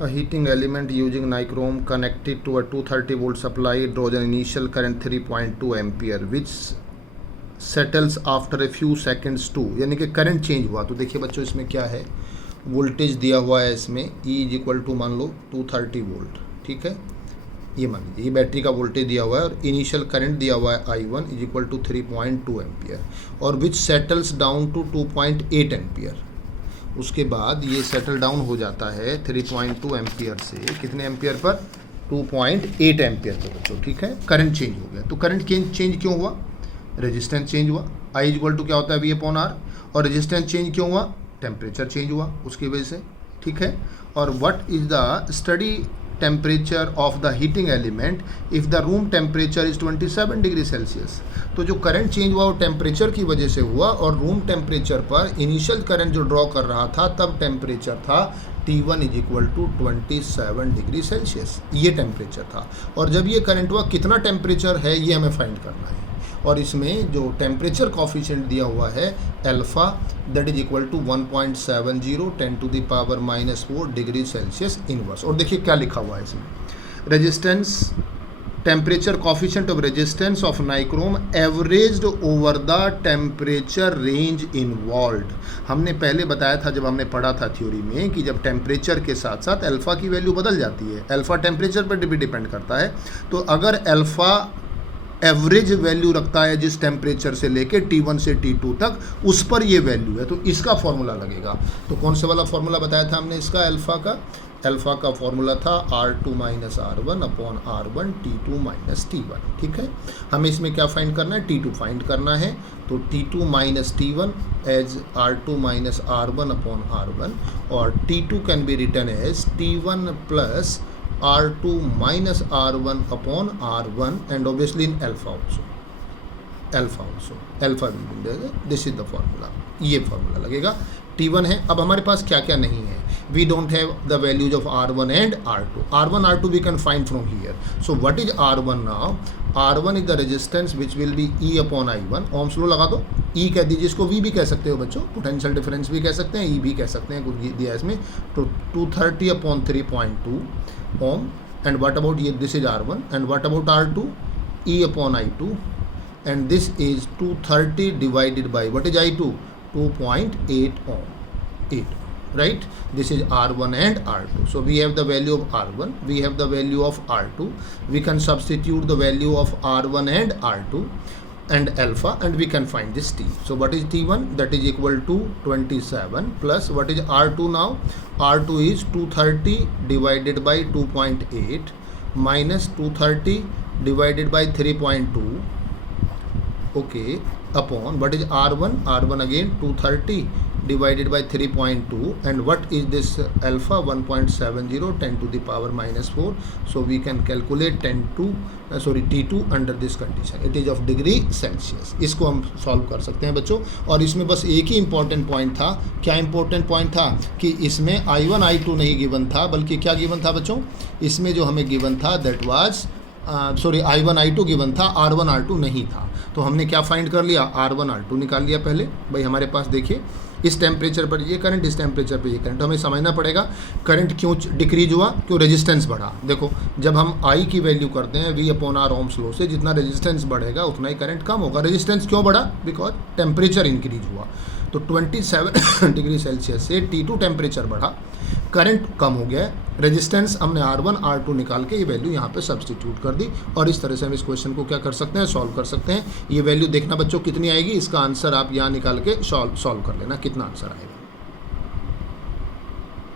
A heating element using nichrome connected to a 230 volt supply draws an initial current 3.2 ampere which settles after a few seconds to, यानी कि current change हुआ। तो देखिए बच्चों इसमें क्या है, वोल्टेज दिया हुआ है इसमें E इज इक्वल टू मान लो 230 वोल्ट, ठीक है, ये मान लीजिए ये बैटरी का वोल्टेज दिया हुआ है और इनिशियल करंट दिया हुआ है I1 is equal to 3.2 ampere और विच सेटल्स डाउन टू 2.8 एम्पियर। उसके बाद ये सेटल डाउन हो जाता है 3.2 एम्पियर से कितने एम्पियर पर, 2.8 एम्पियर पर बच्चों, ठीक है। करंट चेंज हो गया। तो करंट चेंज क्यों हुआ, रेजिस्टेंस चेंज हुआ। I इक्वल टू क्या होता है V/R, और रेजिस्टेंस चेंज क्यों हुआ, टेम्परेचर चेंज हुआ उसकी वजह से, ठीक है। और what is the study temperature of the heating element if the room temperature is 27 degree Celsius. तो जो करंट चेंज हुआ वो टेम्परेचर की वजह से हुआ और रूम टेम्परेचर पर इनिशियल करंट जो ड्रॉ कर रहा था तब टेम्परेचर था T1 is equal to 27 degree Celsius, ये टेम्परेचर था। और जब ये करंट हुआ कितना टेम्परेचर है ये हमें फाइंड करना है। और इसमें जो टेम्परेचर कॉफिशिएंट दिया हुआ है alpha that is equal to 1.70 10⁻⁻⁴ degree Celsius inverse. और देखिए क्या लिखा हुआ है इसमें, resistance temperature coefficient of resistance of nichrome averaged over the temperature range involved. हमने पहले बताया था जब हमने पढ़ा था थ्योरी में कि जब टेम्परेचर के साथ साथ अल्फ़ा की वैल्यू बदल जाती है, अल्फ़ा टेम्परेचर पर भी डिपेंड करता है। तो अगर अल्फ़ा एवरेज वैल्यू रखता है जिस टेम्परेचर से लेके T1 से T2 तक, उस पर ये वैल्यू है, तो इसका फॉर्मूला लगेगा। तो कौन से वाला फॉर्मूला बताया था हमने इसका, अल्फ़ा का फॉर्मूला था R2 - R1 upon R1 T2 - T1, ठीक है। हमें इसमें क्या फाइंड करना है, T2 फाइंड करना है। तो T2 - T1 as R2 - R1 upon R1 और T2 can be written as T1 plus R2 minus R1 upon R1 and obviously in alpha also alpha will be there, this is the formula, ये formula लगेगा। T1 है। अब हमारे पास क्या क्या नहीं है, we don't have the values of R1 and R2 we can find from here। so what is R1 now, R1 is the resistance which will be E upon I1, ohms law लगा दो, E कह दीजिए, इसको V भी कह सकते हो बच्चों, पोटेंशियल डिफरेंस भी कह सकते हैं, E भी कह सकते हैं, कुछ दिया इसमें। तो 230 upon 3.2 ohm and what about ये, this is R1 and what about R2, E upon I2 and this is 230 divided by what is I2, 2.8 ohm, 8, right? This is R1 and R2. So we have the value of R1, we have the value of R2, we can substitute the value of R1 and R2 and alpha and we can find this T. So what is T1, that is equal to 27 plus what is R2 now, R2 is 230 divided by 2.8 minus 230 divided by 3.2, okay, upon what is R1 again 230 divided by 3.2 and what is this alpha 1.70 10⁻⁻⁴. so we can calculate T2 under this condition, it is of degree Celsius। इसको हम solve कर सकते हैं बच्चों। और इसमें बस एक ही इंपॉर्टेंट पॉइंट था, क्या इंपॉर्टेंट पॉइंट था कि इसमें I1 I2 नहीं गिवन था, बल्कि क्या गिवन था बच्चों, इसमें जो हमें गिवन था that was I1 I2 given था, R1 R2 नहीं था। तो हमने क्या फाइंड कर लिया, R1 R2 निकाल लिया पहले। भाई हमारे पास देखिए इस टेम्परेचर पर ये करंट, इस टेम्परेचर पर ये करंट, तो हमें समझना पड़ेगा करंट क्यों डिक्रीज हुआ, क्यों रेजिस्टेंस बढ़ा। देखो जब हम I की वैल्यू करते हैं V/R ohms लॉ से, जितना रेजिस्टेंस बढ़ेगा उतना ही करंट कम होगा। रेजिस्टेंस क्यों बढ़ा, बिकॉज टेम्परेचर इंक्रीज हुआ। तो 27 डिग्री सेल्सियस से T2 टेम्परेचर बढ़ा, करंट कम हो गया, रेजिस्टेंस हमने R1 R2 निकाल के ये वैल्यू यहाँ पे सब्सटीट्यूट कर दी। और इस तरह से हम इस क्वेश्चन को क्या कर सकते हैं, सॉल्व कर सकते हैं। ये वैल्यू देखना बच्चों कितनी आएगी, इसका आंसर आप यहाँ निकाल के सॉल्व कर लेना, कितना आंसर आएगा।